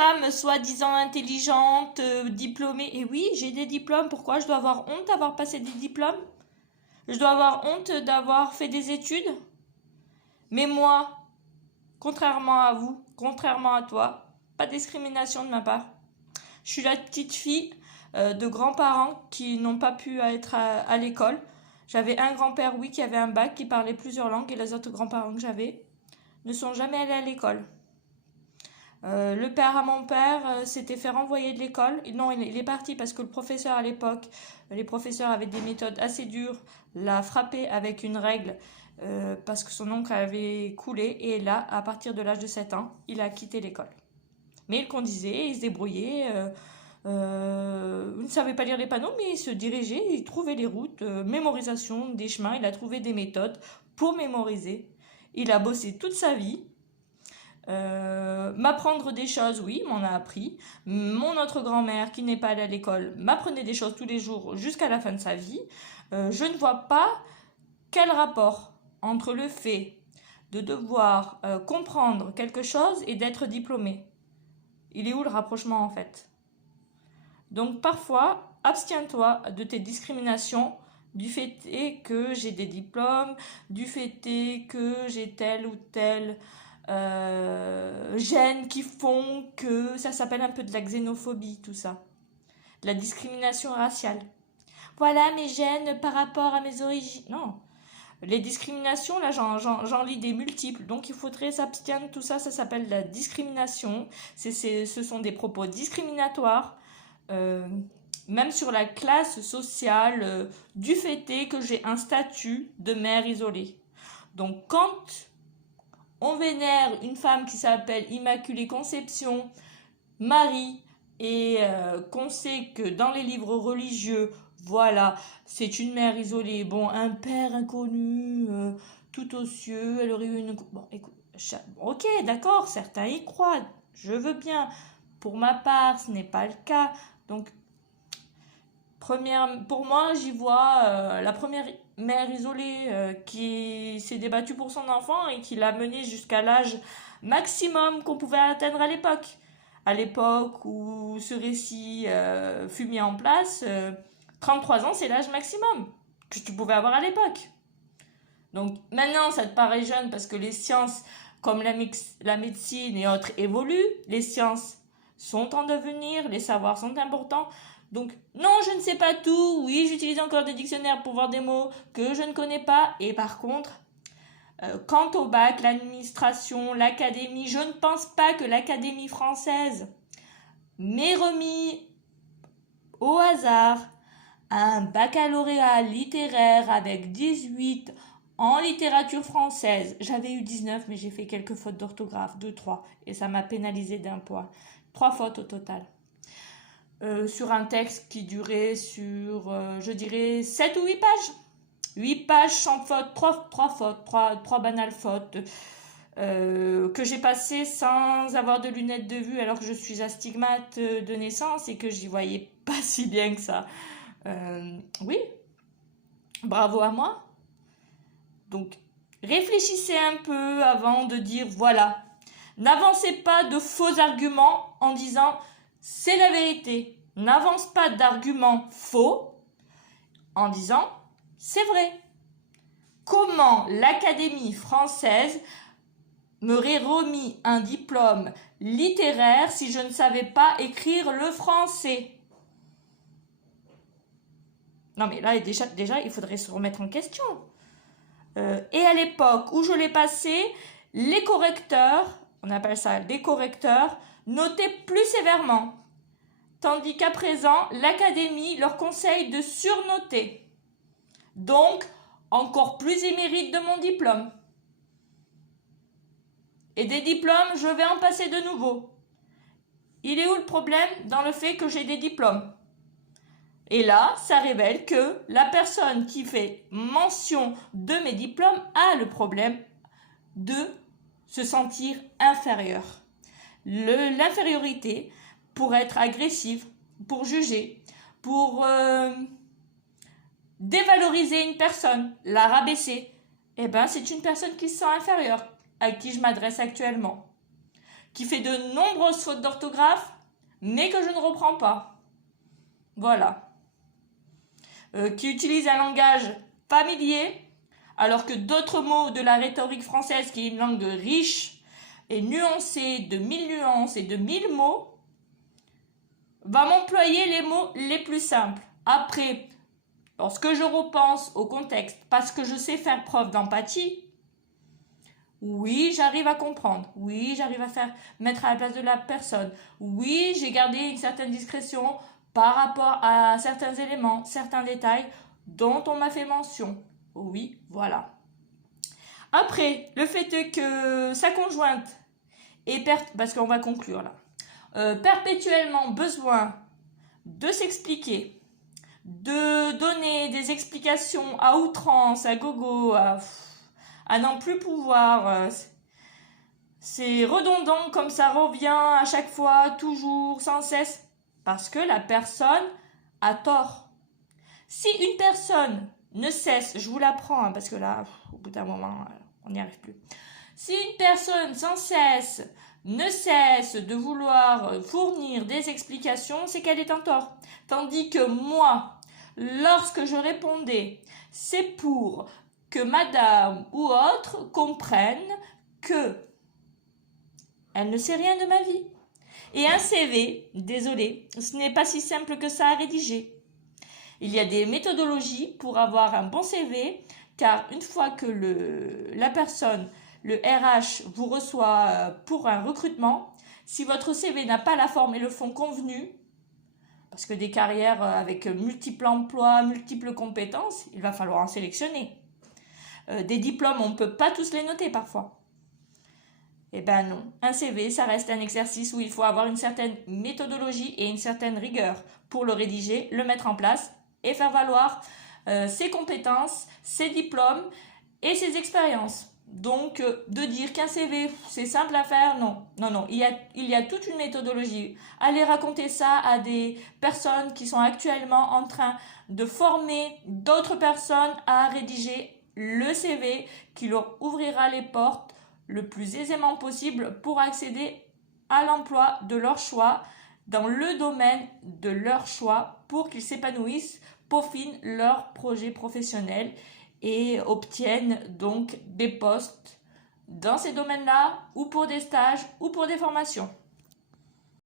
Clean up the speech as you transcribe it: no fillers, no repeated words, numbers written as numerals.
femme soi-disant intelligente, diplômée. Et oui, j'ai des diplômes. Pourquoi je dois avoir honte d'avoir passé des diplômes? Je dois avoir honte d'avoir fait des études? Mais moi, contrairement à vous, contrairement à toi, pas de discrimination de ma part. Je suis la petite fille de grands-parents qui n'ont pas pu être à l'école. J'avais un grand-père, oui, qui avait un bac, qui parlait plusieurs langues, et les autres grands-parents que j'avais ne sont jamais allés à l'école. Le père à mon père s'était fait renvoyer de l'école. Non, il est parti parce que le professeur à l'époque, les professeurs avaient des méthodes assez dures, l'a frappé avec une règle parce que son oncle avait coulé. Et là, à partir de l'âge de 7 ans, il a quitté l'école. Mais il conduisait, il se débrouillait. Il ne savait pas lire les panneaux, mais il se dirigeait, il trouvait les routes, mémorisation des chemins. Il a trouvé des méthodes pour mémoriser. Il a bossé toute sa vie. M'apprendre des choses, oui, m'en a appris. Mon autre grand-mère, qui n'est pas allée à l'école, m'apprenait des choses tous les jours jusqu'à la fin de sa vie. Je ne vois pas quel rapport entre le fait de devoir comprendre quelque chose et d'être diplômé. Il est où le rapprochement en fait? Donc parfois, abstiens-toi de tes discriminations du fait est que j'ai des diplômes, du fait est que j'ai tel ou tel gènes qui font que ça s'appelle un peu de la xénophobie, tout ça. De la discrimination raciale. Voilà mes gènes par rapport à mes origines. Non. Les discriminations, là, j'en lis des multiples. Donc, il faudrait s'abstenir. Tout ça, ça s'appelle la discrimination. Ce sont des propos discriminatoires. Même sur la classe sociale, du fait est que j'ai un statut de mère isolée. Donc, quand on vénère une femme qui s'appelle Immaculée Conception, Marie, et qu'on sait que dans les livres religieux, voilà, c'est une mère isolée, bon, un père inconnu, tout aux cieux, elle aurait eu une... Bon, écoute, ok, d'accord, certains y croient, je veux bien. Pour ma part, ce n'est pas le cas. Donc, pour moi, j'y vois la première mère isolée qui s'est débattue pour son enfant et qui l'a mené jusqu'à l'âge maximum qu'on pouvait atteindre à l'époque. À l'époque où ce récit fut mis en place, 33 ans, c'est l'âge maximum que tu pouvais avoir à l'époque. Donc maintenant, ça te paraît jeune parce que les sciences, comme la médecine et autres, évoluent. Les sciences sont en devenir, les savoirs sont importants. Donc, non, je ne sais pas tout. Oui, j'utilise encore des dictionnaires pour voir des mots que je ne connais pas. Et par contre, quant au bac, l'administration, l'académie, je ne pense pas que l'Académie française m'ait remis au hasard un baccalauréat littéraire avec 18 en littérature française. J'avais eu 19, mais j'ai fait quelques fautes d'orthographe, 2, 3, et ça m'a pénalisé d'un point. 3 fautes au total. Sur un texte qui durait sur, je dirais, 7 ou 8 pages. 8 pages sans faute, 3 fautes, 3 banales fautes, que j'ai passé sans avoir de lunettes de vue alors que je suis astigmate de naissance et que j'y voyais pas si bien que ça. Oui, bravo à moi. Donc, réfléchissez un peu avant de dire voilà. N'avancez pas de faux arguments en disant c'est la vérité. N'avance pas d'arguments faux en disant c'est vrai. Comment l'Académie française m'aurait remis un diplôme littéraire si je ne savais pas écrire le français? Non mais là déjà il faudrait se remettre en question. Et à l'époque où je l'ai passé, les correcteurs, on appelle ça des correcteurs, notaient plus sévèrement. Tandis qu'à présent, l'Académie leur conseille de surnoter. Donc, encore plus émérite de mon diplôme. Et des diplômes, je vais en passer de nouveaux. Il est où le problème dans le fait que j'ai des diplômes? Et là, ça révèle que la personne qui fait mention de mes diplômes a le problème de se sentir inférieur. L'infériorité pour être agressive, pour juger, pour dévaloriser une personne, la rabaisser, eh ben c'est une personne qui se sent inférieure, à qui je m'adresse actuellement. qui fait de nombreuses fautes d'orthographe, mais que je ne reprends pas. Voilà. Qui utilise un langage familier, alors que d'autres mots de la rhétorique française, qui est une langue riche et nuancée de 1000 nuances et de 1000 mots, va m'employer les mots les plus simples. Après, lorsque je repense au contexte, parce que je sais faire preuve d'empathie, oui, j'arrive à comprendre. Oui, j'arrive à mettre à la place de la personne. Oui, j'ai gardé une certaine discrétion par rapport à certains éléments, certains détails dont on m'a fait mention. Oui, voilà. Après, le fait que sa conjointe ait, parce qu'on va conclure là, perpétuellement besoin de s'expliquer, de donner des explications à outrance, à gogo, à n'en plus pouvoir. C'est redondant comme ça revient à chaque fois, toujours, sans cesse, parce que la personne a tort. Si une personne ne cesse, je vous l'apprends, hein, parce que là, au bout d'un moment, on n'y arrive plus. Si une personne sans cesse ne cesse de vouloir fournir des explications, c'est qu'elle est en tort. Tandis que moi, lorsque je répondais, c'est pour que madame ou autre comprenne que elle ne sait rien de ma vie. Et un CV, désolé, ce n'est pas si simple que ça à rédiger. Il y a des méthodologies pour avoir un bon CV, car une fois que la personne, le RH, vous reçoit pour un recrutement, si votre CV n'a pas la forme et le fond convenus, parce que des carrières avec multiples emplois, multiples compétences, il va falloir en sélectionner. Des diplômes, on ne peut pas tous les noter parfois. Eh ben non, un CV, ça reste un exercice où il faut avoir une certaine méthodologie et une certaine rigueur pour le rédiger, le mettre en place et faire valoir ses compétences, ses diplômes et ses expériences. Donc, de dire qu'un CV, c'est simple à faire, non. Non, non, il y a toute une méthodologie. Allez raconter ça à des personnes qui sont actuellement en train de former d'autres personnes à rédiger le CV qui leur ouvrira les portes le plus aisément possible pour accéder à l'emploi de leur choix dans le domaine de leur choix pour qu'ils s'épanouissent, peaufinent leur projet professionnel et obtiennent donc des postes dans ces domaines-là ou pour des stages ou pour des formations.